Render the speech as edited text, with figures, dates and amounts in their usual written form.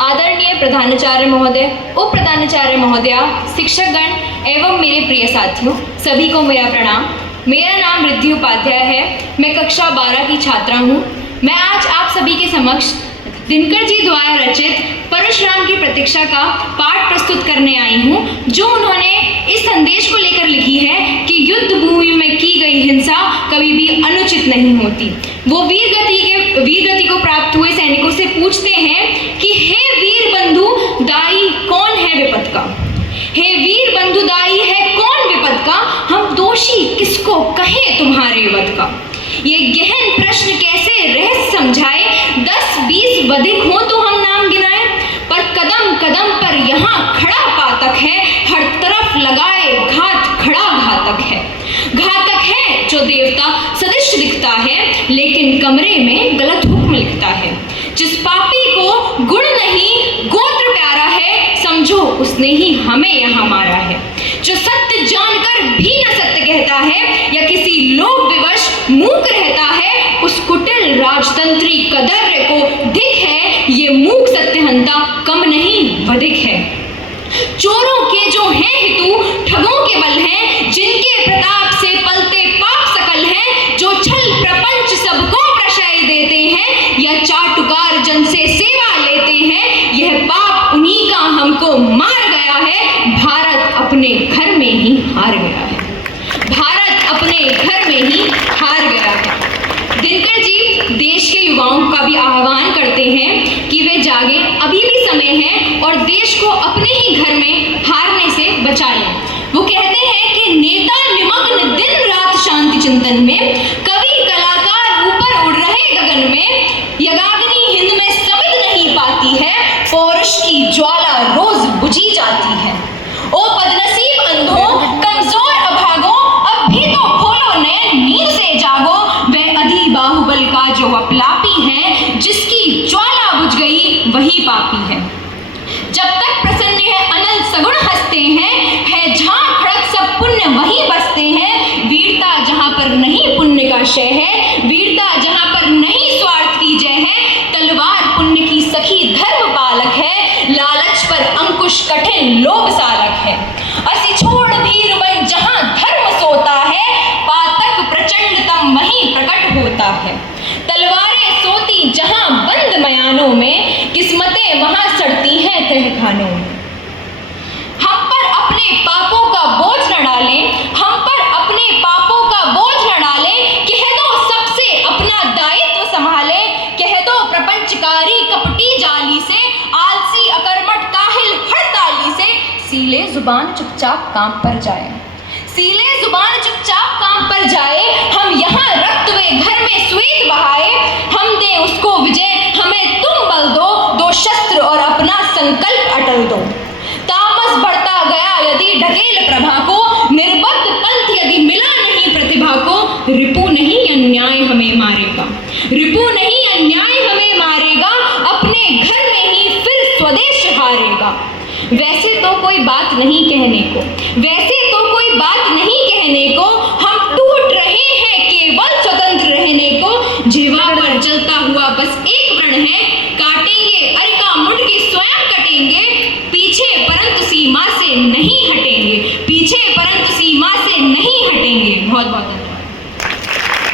आदरणीय प्रधानाचार्य महोदय, उप प्रधानाचार्य महोदया, शिक्षकगण एवं मेरे प्रिय साथियों, सभी को मेरा प्रणाम। मेरा नाम रिद्धि उपाध्याय है। मैं कक्षा 12 की छात्रा हूँ। मैं आज आप सभी के समक्ष दिनकर जी द्वारा रचित परशुराम की प्रतीक्षा का पाठ प्रस्तुत करने आई हूँ, जो उन्होंने इस संदेश को लेकर लिखी है कि युद्ध भूमि में की गई हिंसा कभी भी अनुचित नहीं होती। वो वीर गति को प्राप्त हुए सैनिकों से पूछते हैं कि हे वीर बंधु दाई कौन है विपद का, हे वीर बंधु दाई है कौन विपद का, हम दोषी किसको कहें तुम्हारे वध का। ये गहन प्रश्न कैसे रहस्य समझाए, 10-20 वधिक हो तो हम नाम गिनाए, पर कदम कदम पर यहाँ खड़ा पातक है, हर तरफ लगाए घात खड़ा घातक है। घातक है जो देवता सदृश दिखता है, लेकिन कमरे में गलत हुक्म लिखता है। जिस पापी को गुण नहीं गोत्र प्यारा है, समझो उसने ही हमें यहाँ मारा है। जो सत्य जानकर भी न सत्य कहता है, या किसी लोभ विवश मूक रहता है, उस कुटिल राजतंत्री कदर्य को दिख है, ये मूक सत्यहंता कम नहीं वधिक है। चोरों के जो हैं हितु ठगों के बल हैं, जिनके प्रताप से पलते पाप सकल हैं, जो छल प्रपंच सबको प्रशय देते हैं, या चाटुकार जन से सेवा लेते हैं, यह पाप उन्हीं का हमको मार गया है। भारत अपने घर में ही हार गया है। भारत अपने घर में ही हार गया है। दिनकर जी देश के युवाओं का भी आह्वान करते हैं कि वे जागें, अभी भी समय है, और देश को अपने ही घर में हारने से बचा लें। वो कहते हैं कि नेता निमग्न दिन रात शांति चिंतन में, कवि कलाकार ऊपर उड़ रहे गगन में, यज्ञाग्नि हिंद में समिध नहीं पाती है, पौरुष की ज्वाला रोज बुझी जाती है। ओ बदनसीब अंधों, कमजोर अभागों, अब भी तो खोलो नयन, नींद से जागो। वह अधि बाहुबल का जो अपलापी है, जिसकी ज्वाला बुझ गई वही पापी है। जब तक प्रसन्न है अनल सगुण हंसते हैं, है जहाँ खड़क सब पुण्य वही बसते हैं। वीरता जहाँ पर नहीं पुण्य का क्षय है, वीरता जहाँ पर नहीं स्वार्थ की जय है, तलवार पुण्य की सखी धर्म पालक है, लालच पर अंकुश कठिन लोभ सालक है। असि छोड़ धीर बन जहाँ धर्म सोता है, पातक प्रचंडतम वहीं प्रकट होता है। तलवारें सोती जहाँ बंद मयानों में, किस्मतें वहाँ सड़ती हैं तहखानों में। हम पर अपने पापों का बोझ न डालें, हम पर अपने पापों का बोझ न डालें, कह दो सबसे अपना दायित्व संभाले, कह दो प्रपंचकारी कपटी जाली से, आलसी अकर्मठ काहिल हड़ताली से, सीले जुबान चुपचाप काम पर जाए, सीले जुबान चुपचाप काम पर जाए। हम यहाँ रक्त वे घर में श्वेत बहाए, हम दें उसको विजय, हमें तुम बल दो, दो शस्त्र और अपना संकल्प अटल दो। तामस बढ़ता गया यदि ढकेल प्रभा को, निर्बद्ध पंथ यदि मिला नहीं प्रतिभा को, रिपु नहीं अन्याय हमें मारेगा, रिपु नहीं अन्याय हमें मारेगा, अपने घर में ही फिर स्वदेश हारेगा। वैसे तो कोई बात नहीं कहने को, वैसे तो कोई बात नहीं कहने को, हम टूट रहे हैं केवल स्वतंत्र रहने को। जीवा पर जलता हुआ बस एक प्रण है,